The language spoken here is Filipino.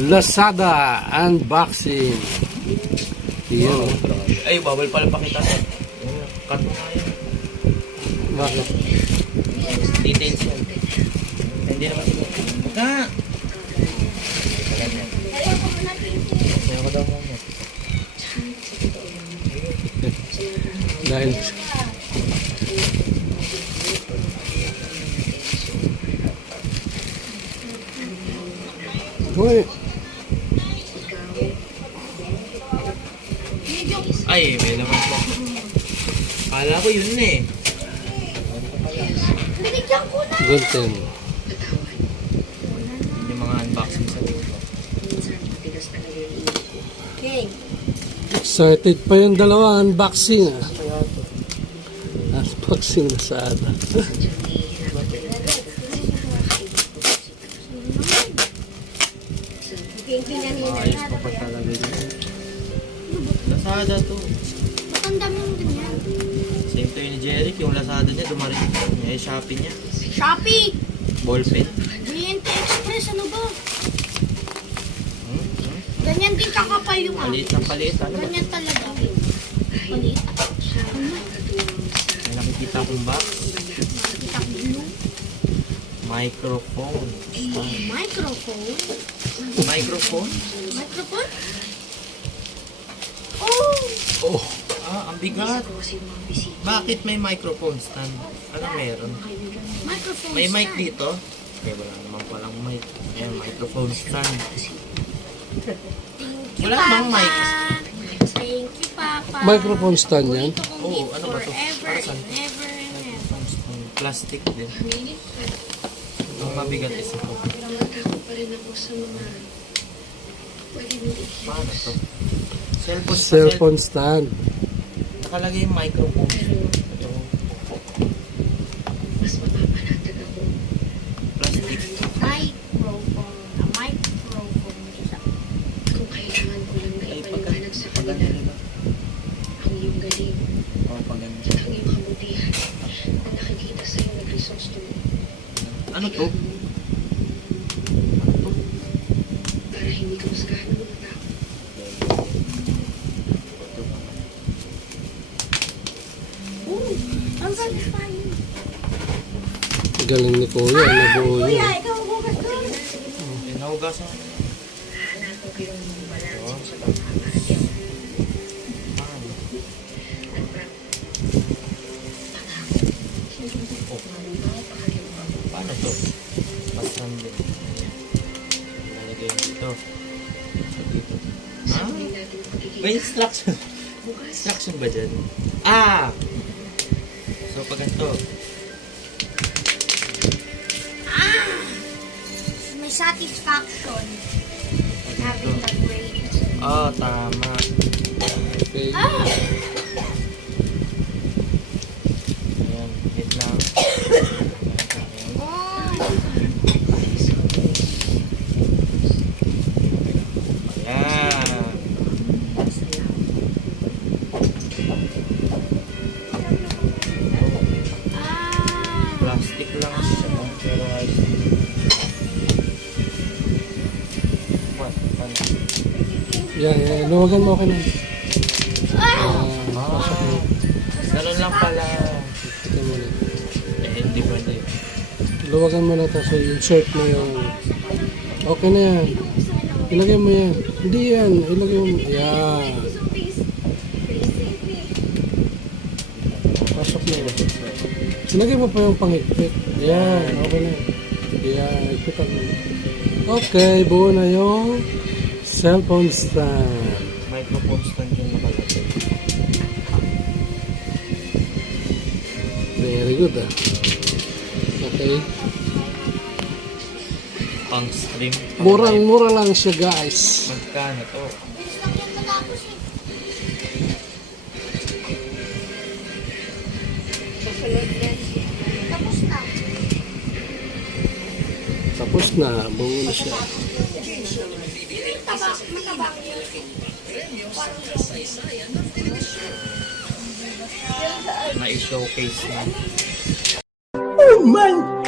Lazada unboxing. Yan. Ay, bawal pala pakita to. Cut mo nga yan. Bakit? Details yan. Hindi naman ito. Baka! Kaya ko daw muna. Dahil Hoy. Ay, may naman po. Kala ko yun na eh. Gunting. Yung mga unboxing sa dito. Excited pa yung dalawa unboxing. Unboxing na sana. Ayos pa pa talaga yun. Lazada to. Ba't ang dami yung ganyan? Same to yun ni Jeric. Yung Lazada niya, dumarin. Yung Shopee niya. Shopee! Ballpen. BNT Express, ano ba? Ganyan din kakapal yung Paliit ng paliit. Ano ba? ganyan talaga. Paliit. May nakikita akong box. Blue. Microphone. Microphone. Microphone? Microphone? Oh! Oh, Ah, ang bigat. Bakit may microphone stand? Ano meron? Microphone May mic stand. dito? Eh, wala naman palang mic. Ayan, microphone stand. Thank you, Wala namang Papa. mic. Thank you, Papa. microphone stand yan. Ito kong Oo, gift ano ba to? forever Para saan? and ever and ever. Microphone stand. Plastic din. Ang mabigat is ito. Paano to? Cellphone. Cellphone stand. Nakalagay yung microphone. Ito. Plastic. Microphone. A microphone is a... Ay, paganda nila. Oo, paganda. Ano to? Ang satisfying. Galing ni Kuya. Nabuo Kuya, yun. ikaw bukas doon. Nahugasan ko. Paano to? Pasan din. Nalagay mo dito. Dito. Ah? May instruction. Instruction ba dyan? Ah! So pag ganito. May satisfaction. Having that grade. Oh, tama. Okay. Ayan, hit lang. Ayan. Plastic lang siya. Pero ayos. What? Paano? Yan. Luwagan mo ka na. Ganun lang pala. Ito mo na. Eh, hindi pwede. Luwagan mo na tapos insert mo yung... Okay na yan. Ilagay mo yan. Hindi yan. Ilagay mo. Yan. Pasok na yan. Ilagay mo pa yung pangikpit. Yan. Okay na. Yan. Ikpitan mo. Okay. Buo na yung cellphone stand. Microphone stand yung nakalagay. Very good Okay. Pang stream. Murang-mura lang siya guys. Magkano to? Tapos na. Tapos na. Buo na siya. Matabang yun. Na i-showcase na. Oh my